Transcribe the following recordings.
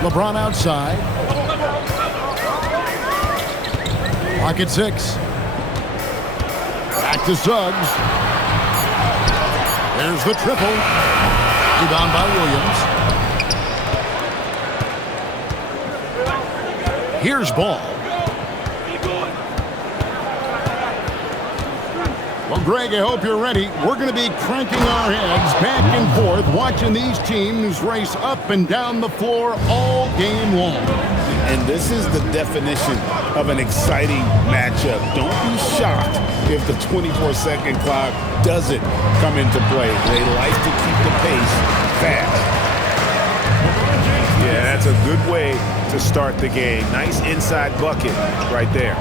LeBron outside. Pocket 6. Back to Suggs. There's the triple. Rebound by Williams. Here's Ball. Well, Greg, I hope you're ready. We're going to be cranking our heads back and forth, watching these teams race up and down the floor all game long. And this is the definition of an exciting matchup. Don't be shocked if the 24-second clock doesn't come into play. They like to keep the pace fast. Yeah, that's a good way to start the game. Nice inside bucket right there.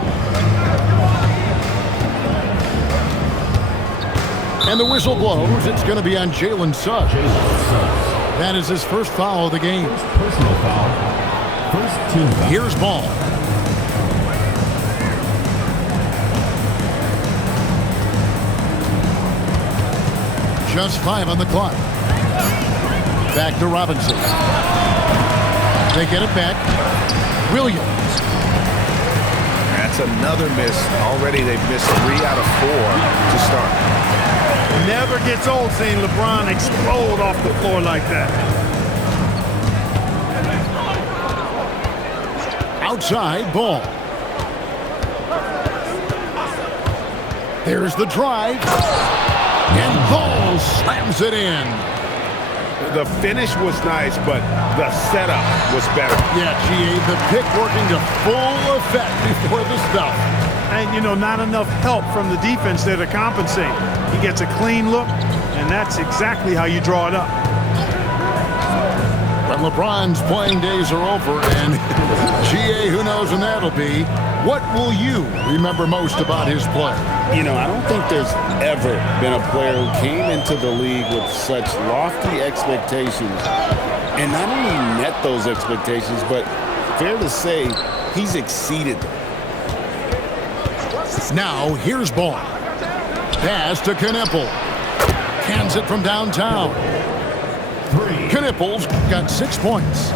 And the whistle blows. It's going to be on Jalen Suggs. That is his first foul of the game. Personal foul. First team foul. Here's Ball. Just 5 on the clock. Back to Robinson. They get it back. Williams. That's another miss. Already they've missed 3 out of 4 to start. Never gets old seeing LeBron explode off the floor like that. Outside Ball. There's the drive. And Ball slams it in. The finish was nice, but the setup was better. Yeah, GA, the pick working to full effect before the stuff. And, you know, not enough help from the defense there to compensate. He gets a clean look, and that's exactly how you draw it up. When LeBron's playing days are over, and GA, who knows when that'll be, what will you remember most about his play? You know, I don't think there's ever been a player who came into the league with such lofty expectations and not only met those expectations, but fair to say, he's exceeded them. Now, here's Ball. Pass to Knippel. Cans it from downtown. Knippel's got 6 points.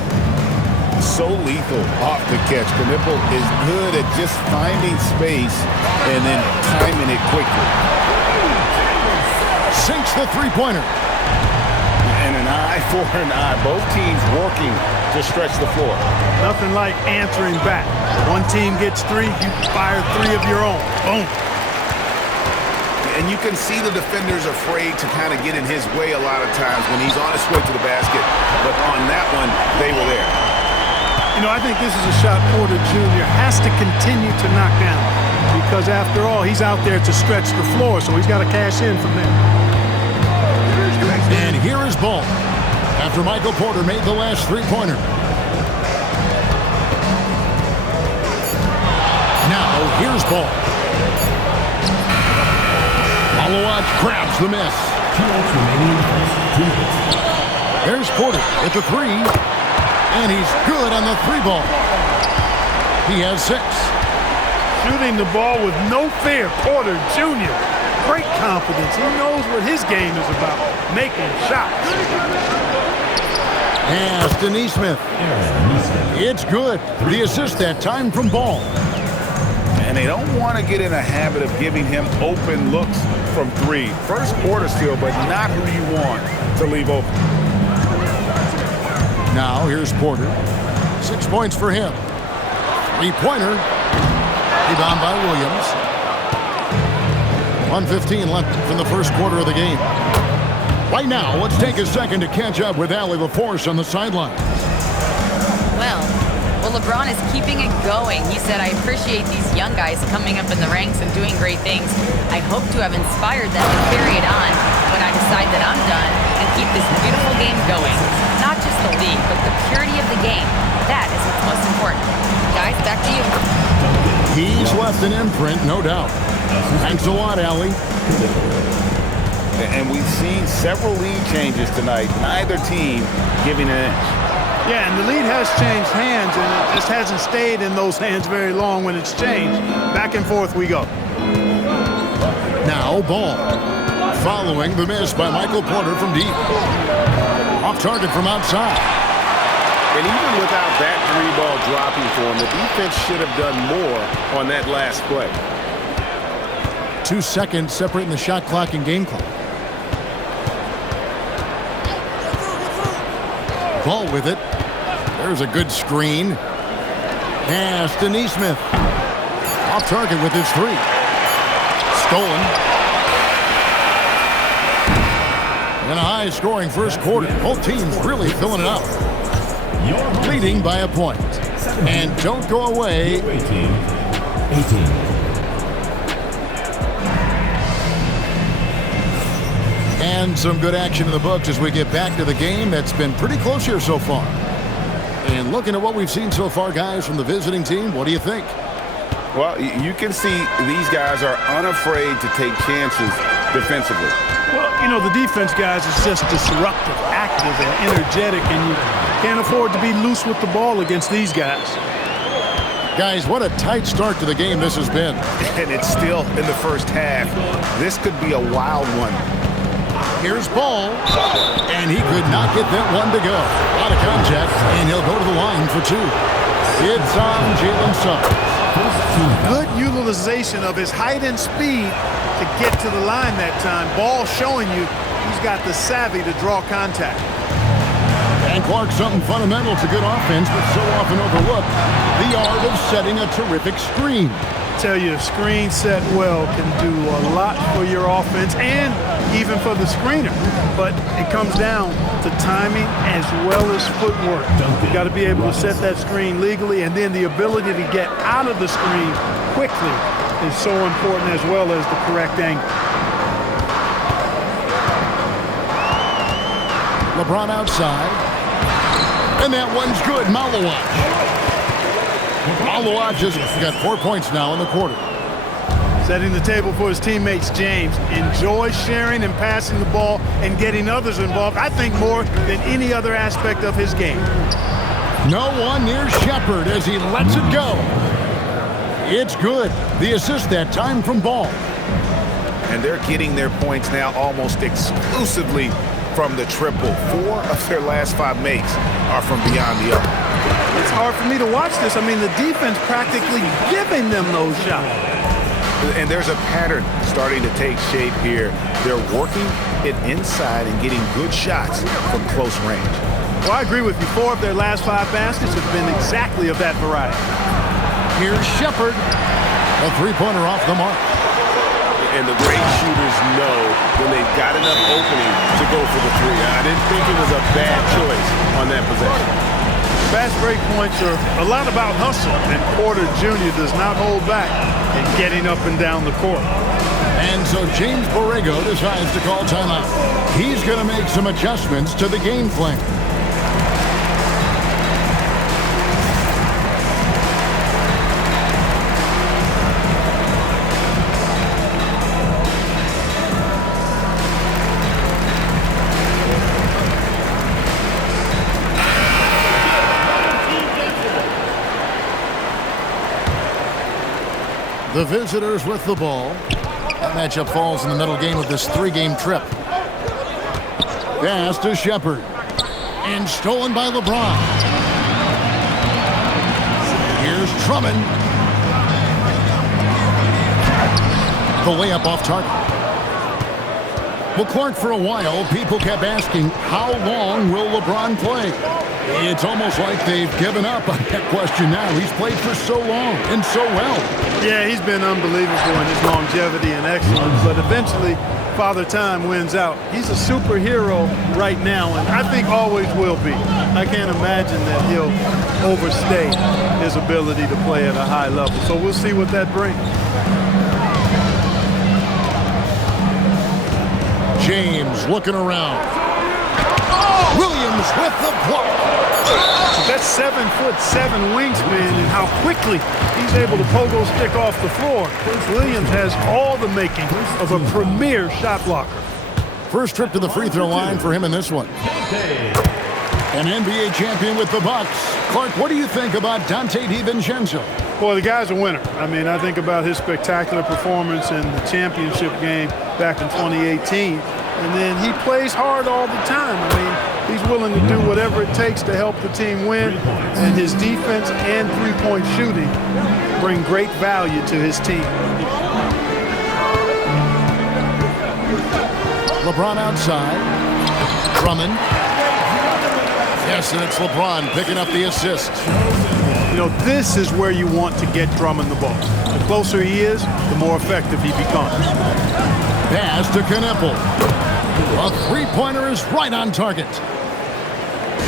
So lethal off the catch. Knippel is good at just finding space and then timing it quickly. Sinks the three-pointer. And an eye for an eye. Both teams working to stretch the floor. Nothing like answering back. One team gets 3, you fire 3 of your own. Boom. And you can see the defenders afraid to kind of get in his way a lot of times when he's on his way to the basket. But on that one, they were there. You know, I think this is a shot Porter Jr. has to continue to knock down because, after all, he's out there to stretch the floor, so he's got to cash in from there. And here is Ball after Michael Porter made the last three-pointer. Now, here's Ball. Malawat grabs the miss. 2 minutes remaining in the first. 2 minutes. There's Porter at the 3. And he's good on the 3-ball. He has 6. Shooting the ball with no fear, Porter Jr. Great confidence. He knows what his game is about, making shots. Pass to Neesmith. It's good. The assist that time from Ball. And they don't want to get in a habit of giving him open looks from 3. First quarter steal, but not who you want to leave open. Now, here's Porter. 6 points for him. Three-pointer. Rebound by Williams. 1:15 left from the first quarter of the game. Right now, let's take a second to catch up with Allie LaForce on the sidelines. Well, LeBron is keeping it going. He said, I appreciate these young guys coming up in the ranks and doing great things. I hope to have inspired them to carry it on when I decide that I'm done and keep this beautiful game going. Not just the league, but the purity of the game. That is what's most important. Guys, back to you. He's left an imprint, no doubt. Thanks a lot, Allie. And we've seen several lead changes tonight. Neither team giving an inch. Yeah, and the lead has changed hands, and it just hasn't stayed in those hands very long when it's changed. Back and forth we go. Now, Ball. Following the miss by Michael Porter from deep. Off target from outside. And even without that three-ball dropping for him, the defense should have done more on that last play. 2 seconds separating the shot clock and game clock. Ball with it. There's a good screen. Pass to Neesmith. Off target with his three. Stolen. And a high-scoring first quarter. Both teams really filling it up. Leading by a point. And don't go away. 18. And some good action in the books as we get back to the game that's been pretty close here so far. And looking at what we've seen so far, guys, from the visiting team, what do you think? Well, you can see these guys are unafraid to take chances defensively. Well, you know, the defense, guys, is just disruptive, active, and energetic, and you can't afford to be loose with the ball against these guys. Guys, what a tight start to the game this has been. And it's still in the first half. This could be a wild one. Here's Ball, and he could not get that one to go. Out of contact, and he'll go to the line for two. It's on Jalen Suggs. Good utilization of his height and speed to get to the line that time. Ball showing you he's got the savvy to draw contact. And Clark, something fundamental to good offense, but so often overlooked, the art of setting a terrific screen. Tell you, a screen set well can do a lot for your offense and even for the screener. But it comes down to timing as well as footwork. You got to be able to set that screen legally, and then the ability to get out of the screen quickly is so important, as well as the correct angle. LeBron outside. And that one's good. Malawach. Malawach has got 4 points now in the quarter. Setting the table for his teammates, James. Enjoys sharing and passing the ball and getting others involved, I think, more than any other aspect of his game. No one near Shepard as he lets it go. It's good. The assist that time from Ball. And they're getting their points now almost exclusively from the triple. 4 of their last 5 makes are from beyond the arc. It's hard for me to watch this. I mean, the defense practically giving them those shots. And there's a pattern starting to take shape here. They're working it inside and getting good shots from close range. Well, I agree with you. 4 of their last 5 baskets have been exactly of that variety. Here's Shepard. A three-pointer off the mark. And the great shooters know when they've got enough opening to go for the three. I didn't think it was a bad choice on that possession. Fast break points are a lot about hustle, and Porter Jr. does not hold back in getting up and down the court. And so James Borrego decides to call timeout. He's going to make some adjustments to the game plan. The visitors with the ball. That matchup falls in the middle game of this 3-game trip. Pass to Shepard. And stolen by LeBron. Here's Drummond. The layup off target. Well, Clark, for a while, people kept asking, how long will LeBron play? It's almost like they've given up on that question now. He's played for so long and so well. Yeah, he's been unbelievable in his longevity and excellence, but eventually Father Time wins out. He's a superhero right now, and I think always will be. I can't imagine that he'll overstay his ability to play at a high level. So we'll see what that brings. James looking around. Williams with the block. That's 7'7" wingspan, and how quickly he's able to pogo stick off the floor. Williams has all the makings of a premier shot blocker. First trip to the free throw line for him in this one. An NBA champion with the Bucks. Clark, what do you think about Dante DiVincenzo? Boy, the guy's a winner. I mean, I think about his spectacular performance in the championship game back in 2018. And then he plays hard all the time. I mean, He's willing to do whatever it takes to help the team win, and his defense and three-point shooting bring great value to his team. LeBron outside. Drummond. Yes, and it's LeBron picking up the assist. You know, this is where you want to get Drummond the ball. The closer he is, the more effective he becomes. Pass to Knippel. A three-pointer is right on target.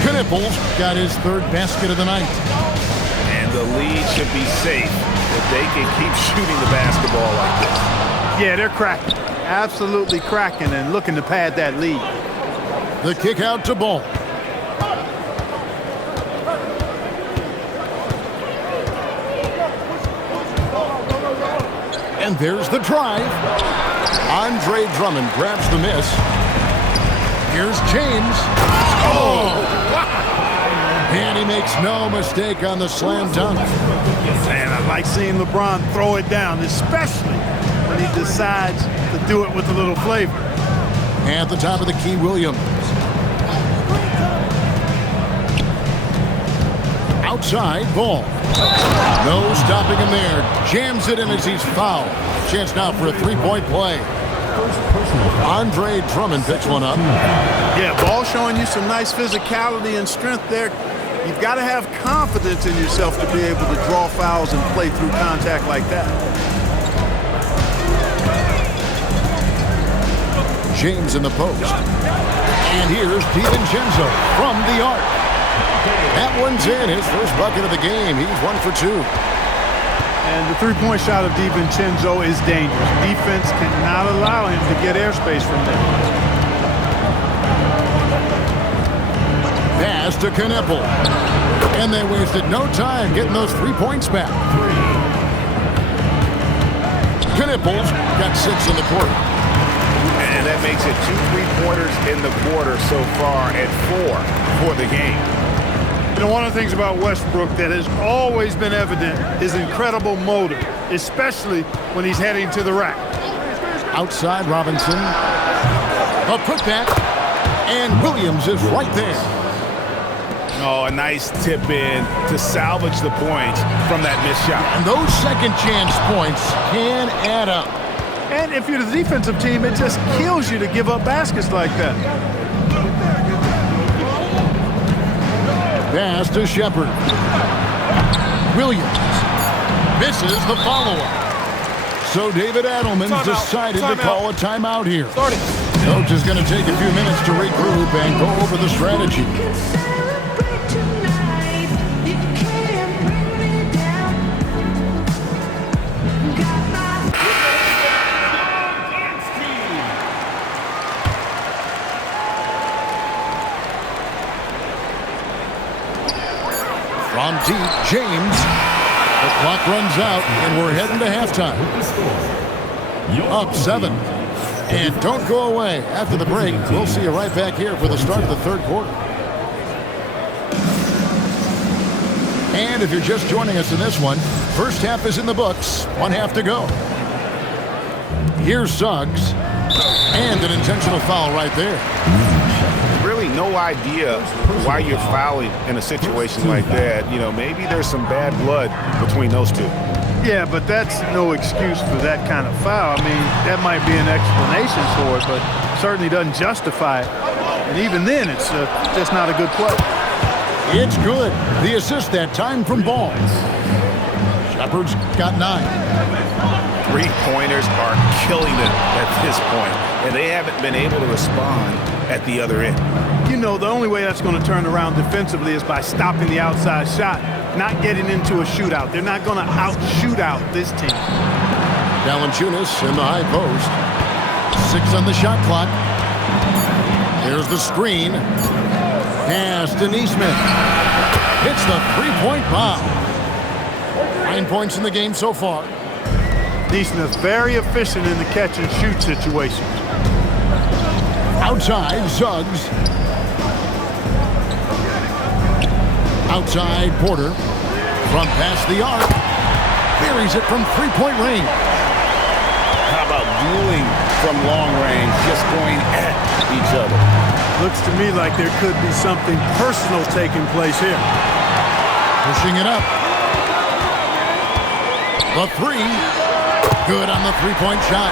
Knippel's got his third basket of the night. And the lead should be safe if they can keep shooting the basketball like this. Yeah, they're cracking. Absolutely cracking and looking to pad that lead. The kick out to Ball. And there's the drive. Andre Drummond grabs the miss. Here's James. Oh! And he makes no mistake on the slam dunk. Man, I like seeing LeBron throw it down, especially when he decides to do it with a little flavor. At the top of the key, Williams. Outside, Ball. No stopping him there. Jams it in as he's fouled. Chance now for a three-point play. Andre Drummond picks one up. Yeah, Ball showing you some nice physicality and strength there. You've got to have confidence in yourself to be able to draw fouls and play through contact like that. James in the post. And here's DiVincenzo from the arc. That one's in. His first bucket of the game. He's 1 for 2. And the three-point shot of DiVincenzo is dangerous. Defense cannot allow him to get airspace from there. Pass to Knippel. And they wasted no time getting those 3 points back. Knippel's got 6 in the quarter. And that makes it 2 3-pointers in the quarter so far and 4 for the game. You know, one of the things about Westbrook that has always been evident is incredible motor, especially when he's heading to the rack. Outside, Robinson. A putback. And Williams is right there. Oh, a nice tip in to salvage the points from that missed shot. And those second chance points can add up. And if you're the defensive team, it just kills you to give up baskets like that. Pass to Shepard. Williams misses the follow-up. So David Adelman's decided to call a timeout here. Coach is going to take a few minutes to regroup and go over the strategy. From deep, James. The clock runs out, and we're heading to halftime. Up 7. And don't go away. After the break, we'll see you right back here for the start of the third quarter. And if you're just joining us in this one, first half is in the books. 1 half to go. Here's Suggs. And an intentional foul right there. Really no idea why you're fouling in a situation like that. You know, maybe there's some bad blood between those two. Yeah, but that's no excuse for that kind of foul. I mean, that might be an explanation for it, but certainly doesn't justify it. And even then, it's just not a good play. It's good. The assist that time from Ball. Shepard's got 9. 3-pointers are killing them at this point, and they haven't been able to respond at the other end. You know, the only way that's going to turn around defensively is by stopping the outside shot, not getting into a shootout. They're not going to out-shootout this team. Valanciunas in the high post. 6 on the shot clock. There's the screen. Pass to Neesmith. Hits the 3-point bomb. 9 points in the game so far. Neesmith very efficient in the catch-and-shoot situations. Outside, Suggs. Outside, Porter. From past the arc. Buries it from 3-point range. How about dueling from long range, just going at each other? Looks to me like there could be something personal taking place here. Pushing it up. The three. Good on the three-point shot.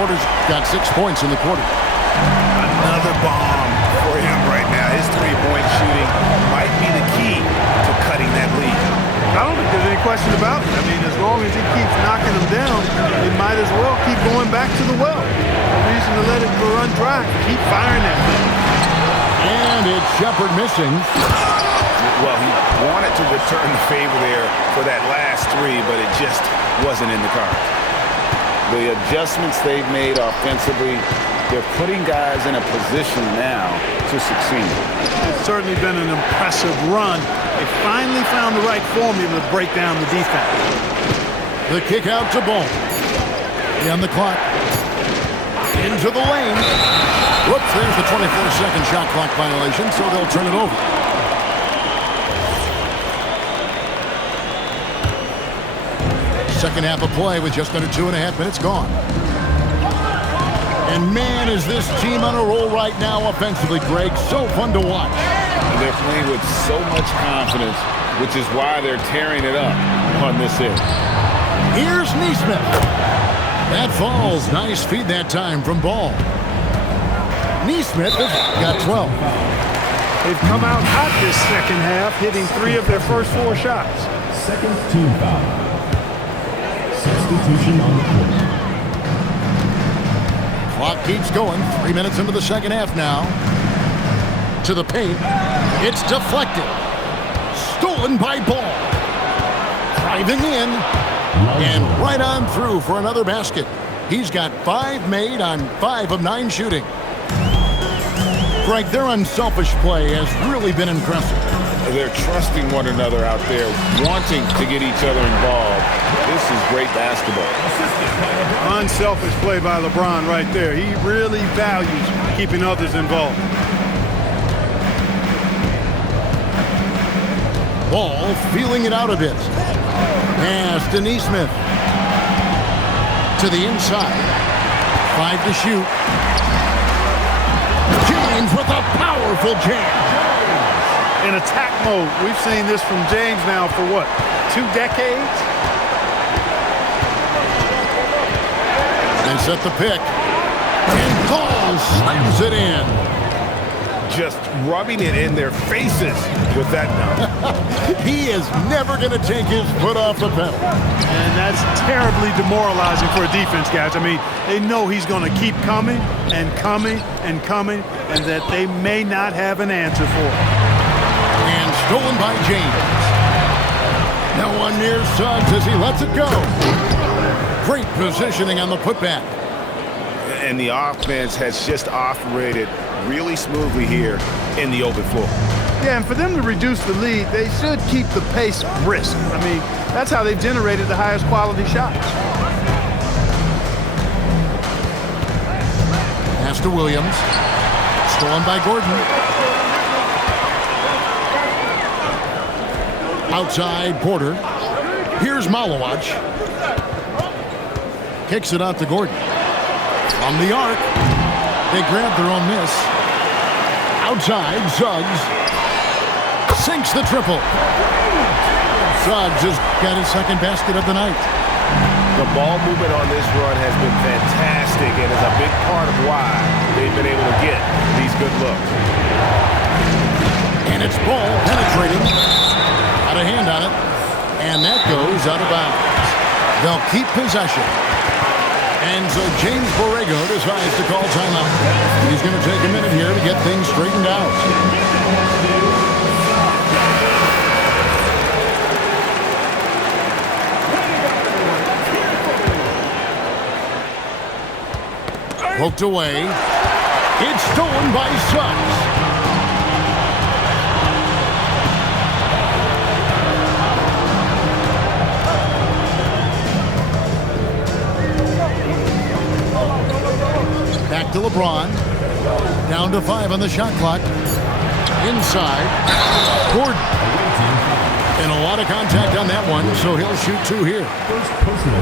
Porter's got 6 points in the quarter. Another bomb for him right now. His three-point shooting might be the key to cutting that lead. I don't think there's any question about it. I mean, as long as he keeps knocking them down, he might as well keep going back to the well. No reason to let it run dry. Keep firing that thing. And it's Shepard missing. Well, he wanted to return the favor there for that last three, but it just wasn't in the cards. The adjustments they've made offensively, they're putting guys in a position now to succeed. It's certainly been an impressive run. They finally found the right formula to break down the defense. The kick out to Ball. On the clock. Into the lane. Whoops, there's the 24-second shot clock violation, so they'll turn it over. Second half of play with just under 2.5 minutes gone. And man, is this team on a roll right now offensively, Greg. So fun to watch. They're playing with so much confidence, which is why they're tearing it up on this end. Here's Neesmith. That falls. Nice feed that time from Ball. Neesmith has got 12. They've come out hot this second half, hitting 3 of their first 4 shots. Second team foul. Substitution on the court. Clock keeps going. 3 minutes into the second half now. To the paint. It's deflected. Stolen by Ball. Driving in. And right on through for another basket. He's got 5 made on 5 of 9 shooting. Greg, their unselfish play has really been impressive. They're trusting one another out there, wanting to get each other involved. This is great basketball. Unselfish play by LeBron right there. He really values keeping others involved. Ball feeling it out a bit. Pass to Neesmith. To the inside. 5 to shoot. James with a powerful jam. In attack mode. We've seen this from James now for what, 2 decades? They set the pick. And Ball slams it in. Just rubbing it in their faces with that dunk. He is never going to take his foot off the pedal. And that's terribly demoralizing for a defense, guys. I mean, they know he's going to keep coming and coming and coming, and that they may not have an answer for it. And stolen by James. Now on near Suggs as he lets it go. Great positioning on the putback. And the offense has just operated really smoothly here in the open floor. Yeah, and for them to reduce the lead, they should keep the pace brisk. I mean, that's how they've generated the highest quality shots. Pass to Williams. Stolen by Gordon. Outside Porter. Here's Malawach. Kicks it out to Gordon. From the arc. They grab their own miss. Outside, Suggs. Sinks the triple. Suggs has got his second basket of the night. The ball movement on this run has been fantastic and is a big part of why they've been able to get these good looks. And it's Ball penetrating. Got a hand on it. And that goes out of bounds. They'll keep possession. And so James Borrego decides to call timeout. He's going to take a minute here to get things straightened out. Poked away. It's stolen by Suggs. Back to LeBron. Down to 5 on the shot clock. Inside. Gordon. And a lot lot of contact on that one, so he'll shoot 2 here.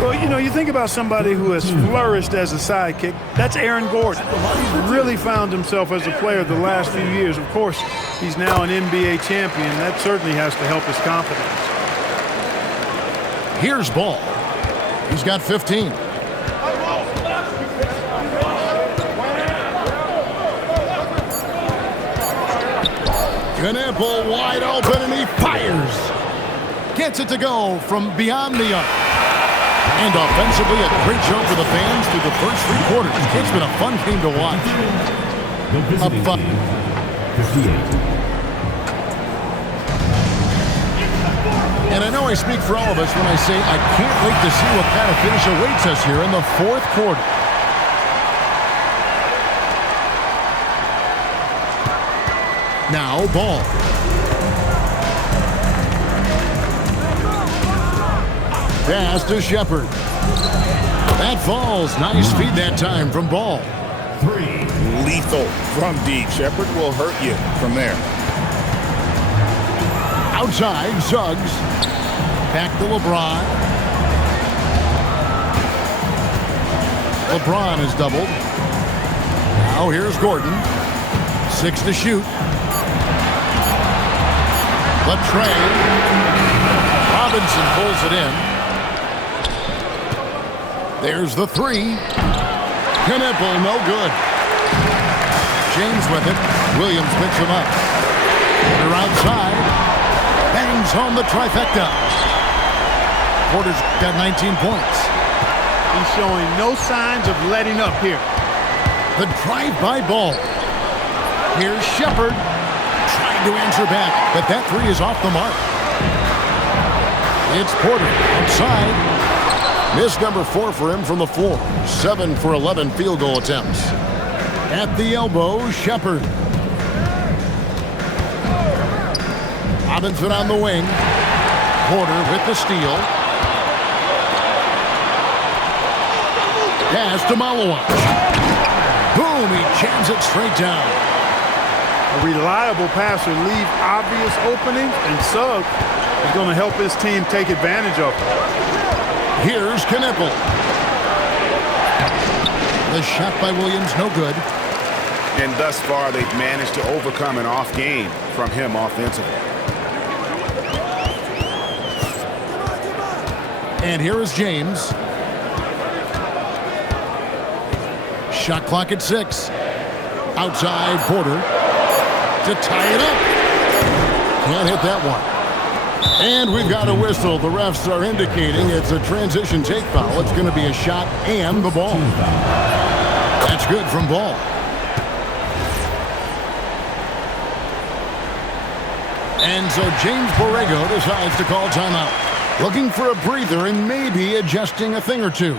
Well, you think about somebody who has flourished as a sidekick. That's Aaron Gordon. Really found himself as a player the last few years. Of course, he's now an NBA champion. That certainly has to help his confidence. Here's Ball. He's got 15. Knappel wide open, and he fires. Gets it to go from beyond the arc. And offensively, a great show for the fans through the first 3 quarters. It's been a fun game to watch. The visiting team, 58. And I know I speak for all of us when I say I can't wait to see what kind of finish awaits us here in the 4th quarter. Now, Ball. Pass to Shepard. That falls. Nice feed that time from Ball. 3. Lethal from deep. Shepard will hurt you from there. Outside, Suggs. Back to LeBron. LeBron is doubled. Now here's Gordon. 6 to shoot. Latrey. Robinson pulls it in. There's the 3. Knappel, no good. James with it. Williams picks him up. They're outside. Bangs home the trifecta. Porter's got 19 points. He's showing no signs of letting up here. The drive-by Ball. Here's Shepard. Trying to answer back, but that 3 is off the mark. It's Porter outside. Miss number 4 for him from the floor. 7 for 11 field goal attempts. At the elbow, Shepard. Robinson on the wing. Porter with the steal. Pass to Malawak. Boom, he jams it straight down. A reliable passer leaves obvious openings, and Suggs is going to help his team take advantage of it. Here's Knappel. The shot by Williams, no good. And thus far, they've managed to overcome an off game from him offensively. And here is James. Shot clock at 6. Outside, Porter. To tie it up. Can't hit that one. And we've got a whistle. The refs are indicating it's a transition take foul. It's going to be a shot and the ball. That's good from Ball. And so James Borrego decides to call timeout. Looking for a breather and maybe adjusting a thing or two.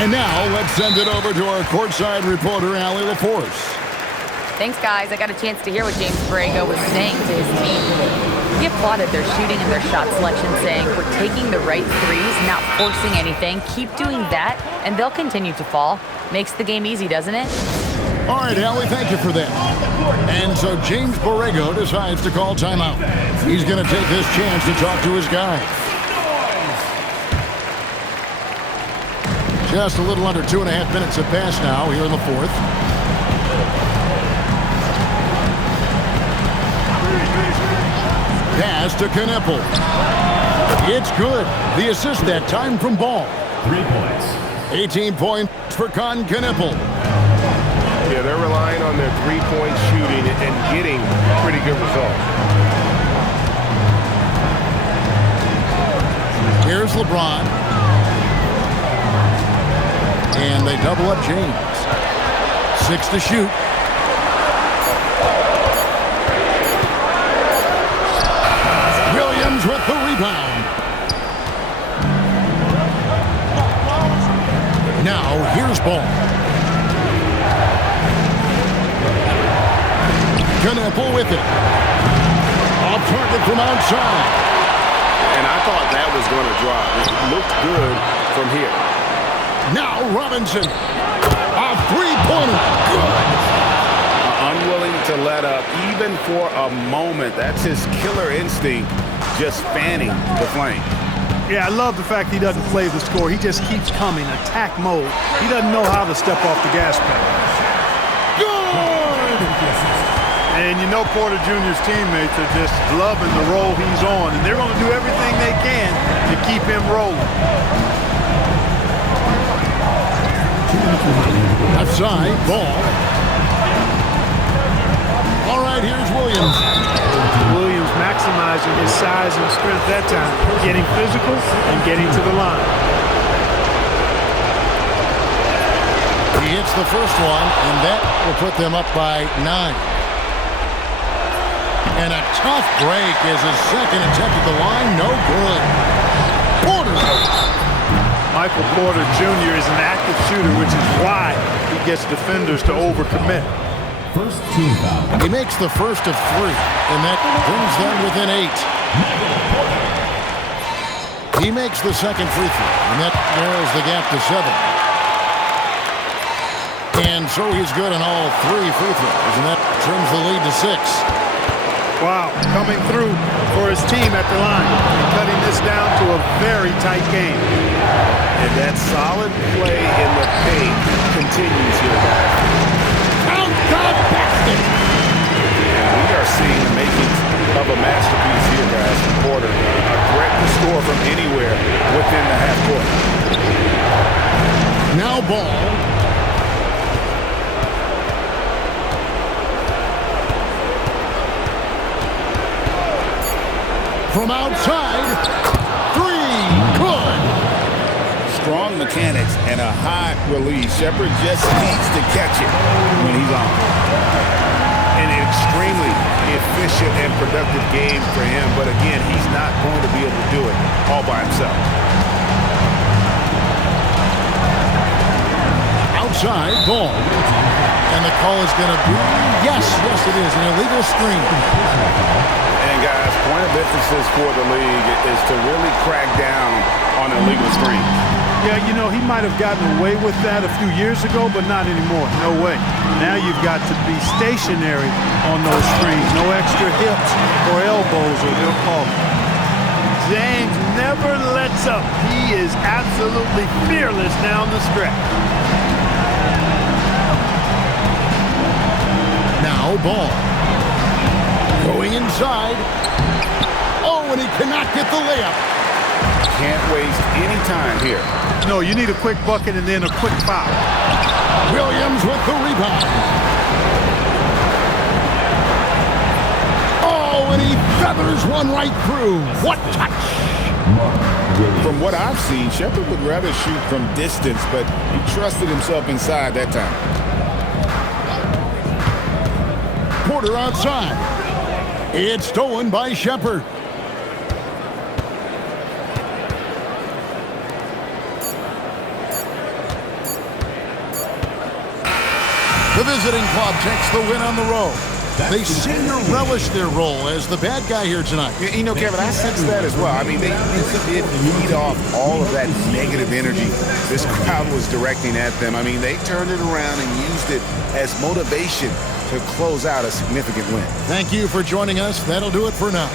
And now, let's send it over to our courtside reporter, Allie LaForce. Thanks, guys. I got a chance to hear what James Borrego was saying to his team. He applauded their shooting and their shot selection, saying, "We're taking the right threes, not forcing anything. Keep doing that, and they'll continue to fall." Makes the game easy, doesn't it? All right, Allie, thank you for that. And so James Borrego decides to call timeout. He's going to take this chance to talk to his guys. Just a little under 2.5 minutes have passed now here in the 4th. Pass to Knappel. It's good. The assist that time from Ball. 3 points. 18 points for Knappel. Yeah, they're relying on their three-point shooting and getting pretty good results. Here's LeBron. And they double up James. 6 to shoot. Williams with the rebound. Now here's Ball. Knepple with it. Off target from outside. And I thought that was going to drop. It looked good from here. Now Robinson. A three-pointer. Good. Unwilling to let up even for a moment. That's his killer instinct, just fanning the flame. Yeah, I love the fact he doesn't play the score. He just keeps coming, attack mode. He doesn't know how to step off the gas pedal. Good. And you know Porter Jr.'s teammates are just loving the role he's on, and they're going to do everything they can to keep him rolling. Outside, ball. All right, here's Williams. Williams maximizing his size and strength that time, getting physical and getting to the line. He hits the first one, and that will put them up by 9. And a tough break is his second attempt at the line. No good. Porter. Michael Porter Jr. is an active shooter, which is why he gets defenders to overcommit. First team foul. He makes the first of 3, and that brings them within 8. He makes the second free throw, and that narrows the gap to 7. And so he's good on all 3 free throws, and that trims the lead to 6. Wow, coming through for his team at the line and cutting this down to a very tight game. And that solid play in the paint continues here, guys. Count the basket! And we are seeing the makings of a masterpiece here, guys, from Porter. A threat to score from anywhere within the half court. Now ball. From outside, 3, good. Strong mechanics and a high release. Shepherd just needs to catch it when he's on. An extremely efficient and productive game for him, but again, he's not going to be able to do it all by himself. Outside, ball. And the call is going to be, yes, it is, an illegal screen. And guys, point of emphasis for the league is to really crack down on illegal screens. Yeah, you know, he might have gotten away with that a few years ago, but not anymore. No way. Now you've got to be stationary on those screens. No extra hips or elbows, or they'll call it. James never lets up. He is absolutely fearless down the stretch. Now ball. Going inside. Oh, and he cannot get the layup. Can't waste any time here. No, you need a quick bucket and then a quick foul. Williams with the rebound. Oh, and he feathers one right through. What touch. From what I've seen, Shepherd would rather shoot from distance, but he trusted himself inside that time. Porter outside. It's stolen by Shepherd. The visiting club takes the win on the road. They seem to relish their role as the bad guy here tonight. You know, Kevin, I sense that as well. I mean, they did feed off all of that negative energy this crowd was directing at them. I mean, they turned it around and used it as motivation to close out a significant win. Thank you for joining us. That'll do it for now.